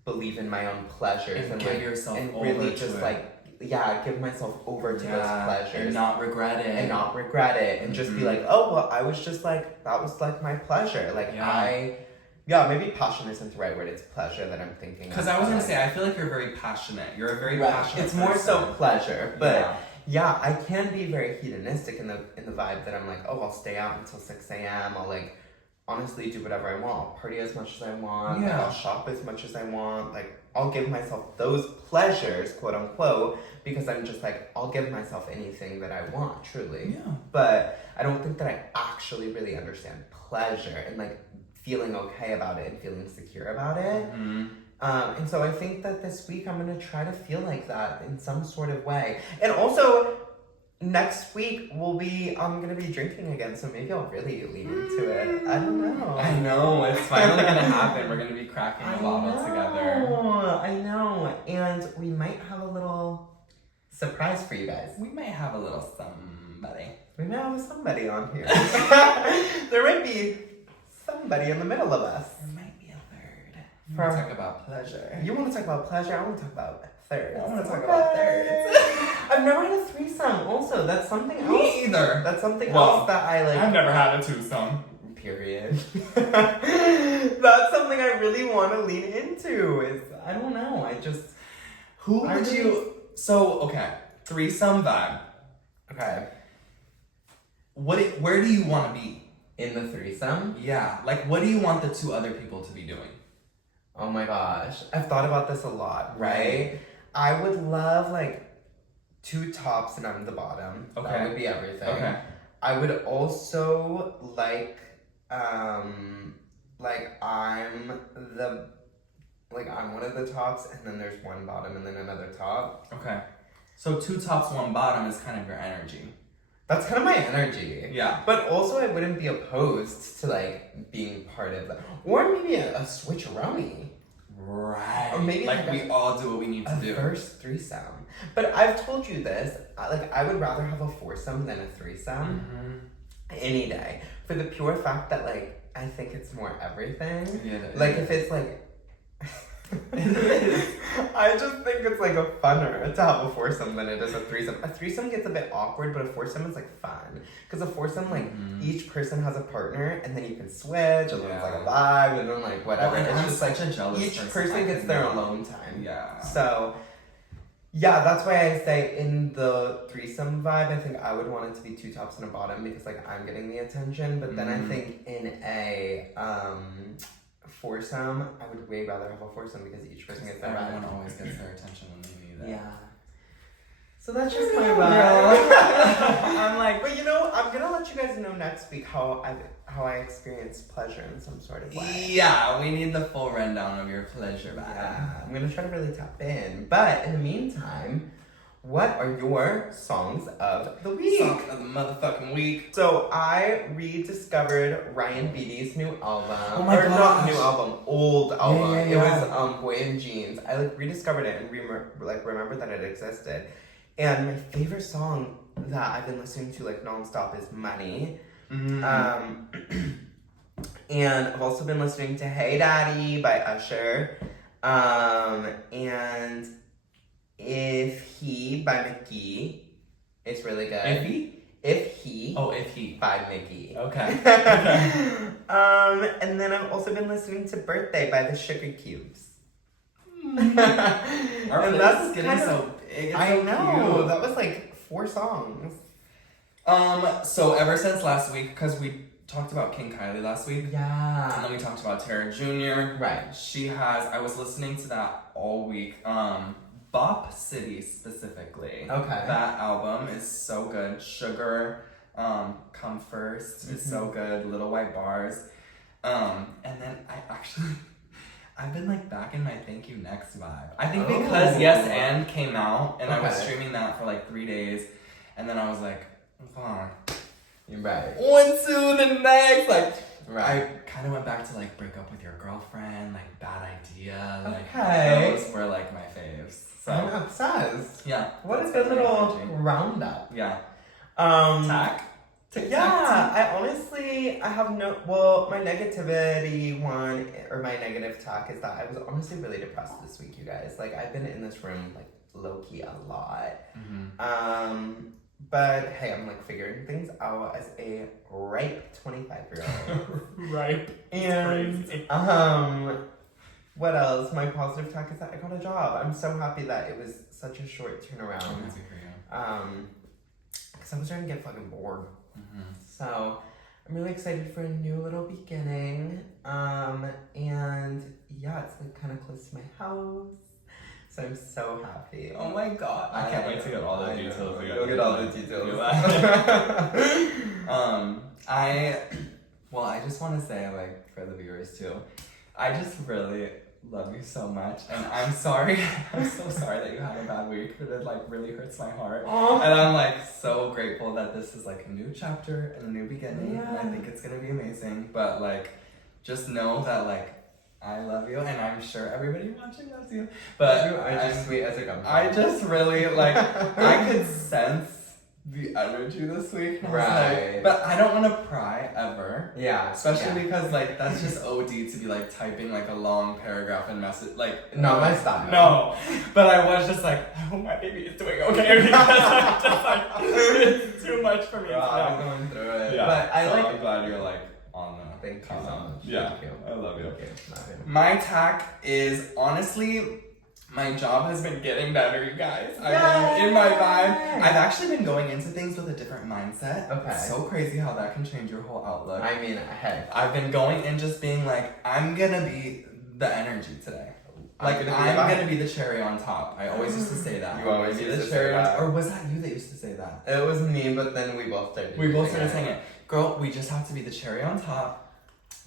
believe in my own pleasures and give like yourself and over really to just it. like give myself over to those pleasures and not regret it and just be like, oh well, I was just like, that was like my pleasure, like maybe passion isn't the right word, it's pleasure that I'm thinking. Because I was gonna say, I feel like you're very passionate. You're a very passionate it's person. more so pleasure, but yeah, I can be very hedonistic in the vibe that I'm like, oh, I'll stay out until 6 a.m. I'll like honestly do whatever I want. I'll party as much as I want. Like, I'll shop as much as I want. Like, I'll give myself those pleasures, quote unquote, because I'm just like, I'll give myself anything that I want, truly. Yeah. But I don't think that I actually really understand pleasure and like feeling okay about it and feeling secure about it. And so I think that this week I'm gonna try to feel like that in some sort of way. And also, next week I'm gonna be drinking again, so maybe I'll really lean into it. I don't know. I know, it's finally gonna happen. We're gonna be cracking a bottle together. I know. And we might have a little surprise for you guys. We might have a little somebody. We might have somebody on here. There might be somebody in the middle of us. There might be a third. You want to talk about pleasure? You want to talk about pleasure? I want to talk about thirds. I want to talk about thirds. I've never had a threesome. Also, that's something else. Me either. That's something else that I like. I've never had a twosome. Period. That's something I really want to lean into. I don't know. So, okay. Threesome vibe. Okay. Where do you want to be? In the threesome? Yeah. Like, what do you want the two other people to be doing? Oh my gosh. I've thought about this a lot, right? I would love, like, 2 tops and I'm the bottom. Okay. That would be everything. Okay. I would also like I'm like I'm one of the tops, and then there's one bottom and then another top. Okay. So 2 tops, 1 bottom is kind of your energy. That's kind of my energy. Yeah. But also I wouldn't be opposed to like being part of that. Or maybe a switcheroni. Right. Or maybe like we all do what we need to do. First threesome. But I've told you this, like I would rather have a foursome than a threesome. Any day. For the pure fact that like I think it's more everything. Yeah, like if it's like I just think it's like a funner to have a foursome than it is a threesome. A threesome gets a bit awkward, but a foursome is like fun. Because a foursome, like each person has a partner, and then you can switch, and then it's like a vibe, and then like whatever. Well, it's just like a jealous each person gets their alone time. Yeah. So yeah, that's why I say in the threesome vibe, I think I would want it to be 2 tops and a bottom because like I'm getting the attention. But then I think in a foursome, I would way rather have a foursome because each person gets their vibe. Everyone always gets their attention when they need it. Yeah. So that's just my vibe. I'm like, but you know, I'm gonna let you guys know next week how I experience pleasure in some sort of way. Yeah, we need the full rundown of your pleasure vibe. Yeah, I'm gonna try to really tap in. But in the meantime, what are your songs of the week? Song of the motherfucking week. So I rediscovered Ryan Beatty's new album. Oh my Or not gosh. new album, old album. Yeah. It was Boy in Jeans. I like rediscovered it and remember that it existed. And my favorite song that I've been listening to like nonstop is Money. And I've also been listening to Hey Daddy by Usher. And If He by Mickey. It's really good. If he? If He. Oh, If He. By Mickey. Okay. And then I've also been listening to Birthday by the Sugar Cubes. Our And list that's is getting kind of- so big. It's I so know. cute. That was like 4 songs. So ever since last week, because we talked about King Kylie last week, and Yeah. then we talked about Tara Jr. Right. I was listening to that all week. Bop City specifically. Okay. That album is so good. Sugar, Come First is so good. Little White Bars. And then I've been like back in my Thank You Next vibe. I think because Yes and came out and I was streaming that for like 3 days, and then I was like, come on. You're right. On to the next. Like, Right. I kind of went back to like Break Up With Your Girlfriend, like Bad Idea. Like, Okay. those were like my faves. So I'm obsessed. yeah. What a that's good my little energy. roundup. Yeah. Tack? Tic-tac Yeah, I honestly, I have my negativity one, or my negative talk is that I was honestly really depressed this week, you guys. Like, I've been in this room, like, low-key a lot. But hey, I'm like figuring things out as a ripe 25-year-old. Ripe. And, what else? My positive talk is that I got a job. I'm so happy that it was such a short turnaround. I'm happy for you. Because I was starting to get fucking bored. So I'm really excited for a new little beginning. And yeah, it's like kind of close to my house. So I'm so happy. Oh my god. I can't wait to get all the details. You'll get all the details. I just want to say, like, for the viewers too, I just really love you so much, and I'm sorry. I'm so sorry that you had a bad week. It like really hurts my heart. Aww. And I'm like so grateful that this is like a new chapter and a new beginning. Yeah. And I think it's gonna be amazing. But like, just know that like I love you, and I'm sure everybody watching loves you. But you are just sweet as a gum. I just really like I could sense the energy this week. And I was Right. like, but I don't want to pry ever. Yeah. Especially because like that's just OD to be like typing like a long paragraph and message like Not my style. No. But I was just like, I hope my baby is doing okay because I'm just like it's too much for me to I'm know. going through it. Yeah. But I so like. I'm glad you're like on the Thank you so much. Yeah. Thank you. I love you. Thank you. Love you. My tack is honestly, my job has been getting better, you guys. I've been in my vibe. I've actually been going into things with a different mindset. Okay. It's so crazy how that can change your whole outlook. I mean, hey. I've been going in just being like, I'm gonna be the energy today. Like, I'm gonna be the cherry on top. I always used to say that. You always I'm gonna be used the to cherry say on that. top. Or was that you that used to say that? It was me, but then we both started. We both started saying it. Girl, we just have to be the cherry on top.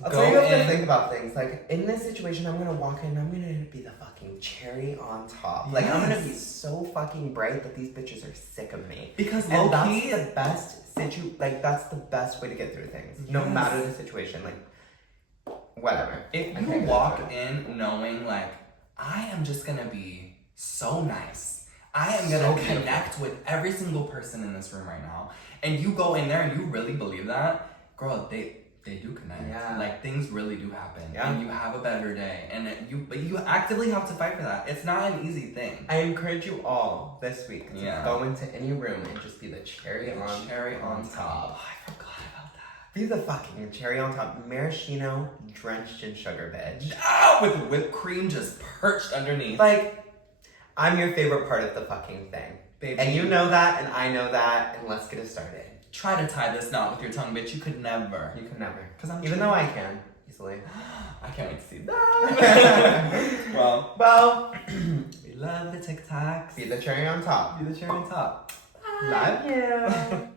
I'll tell you what to think about things. Like, in this situation, I'm gonna walk in, I'm gonna be the fucking cherry on top. Like, I'm gonna be so fucking bright that these bitches are sick of me. Because and low-key, that's the best that's the best way to get through things. No matter the situation. Like, whatever. If you walk in knowing, like, I am just gonna be so nice. I am gonna connect with every single person in this room right now. And you go in there and you really believe that, girl, they do connect. Yeah. Like, things really do happen. Yeah. And you have a better day. And but you actively have to fight for that. It's not an easy thing. I encourage you all this week to go into any room and just be the cherry on top. Oh, I forgot about that. Be the fucking cherry on top. Maraschino drenched in sugar, bitch. Ah, with whipped cream just perched underneath. Like, I'm your favorite part of the fucking thing. Baby. And you know that, and I know that, and let's get it started. Try to tie this knot with your tongue, bitch. You could never. You can never. I'm Even though I can, easily. I can't wait to see that. well, we love the TikToks. Be the cherry on top. Be the cherry on top. Love you.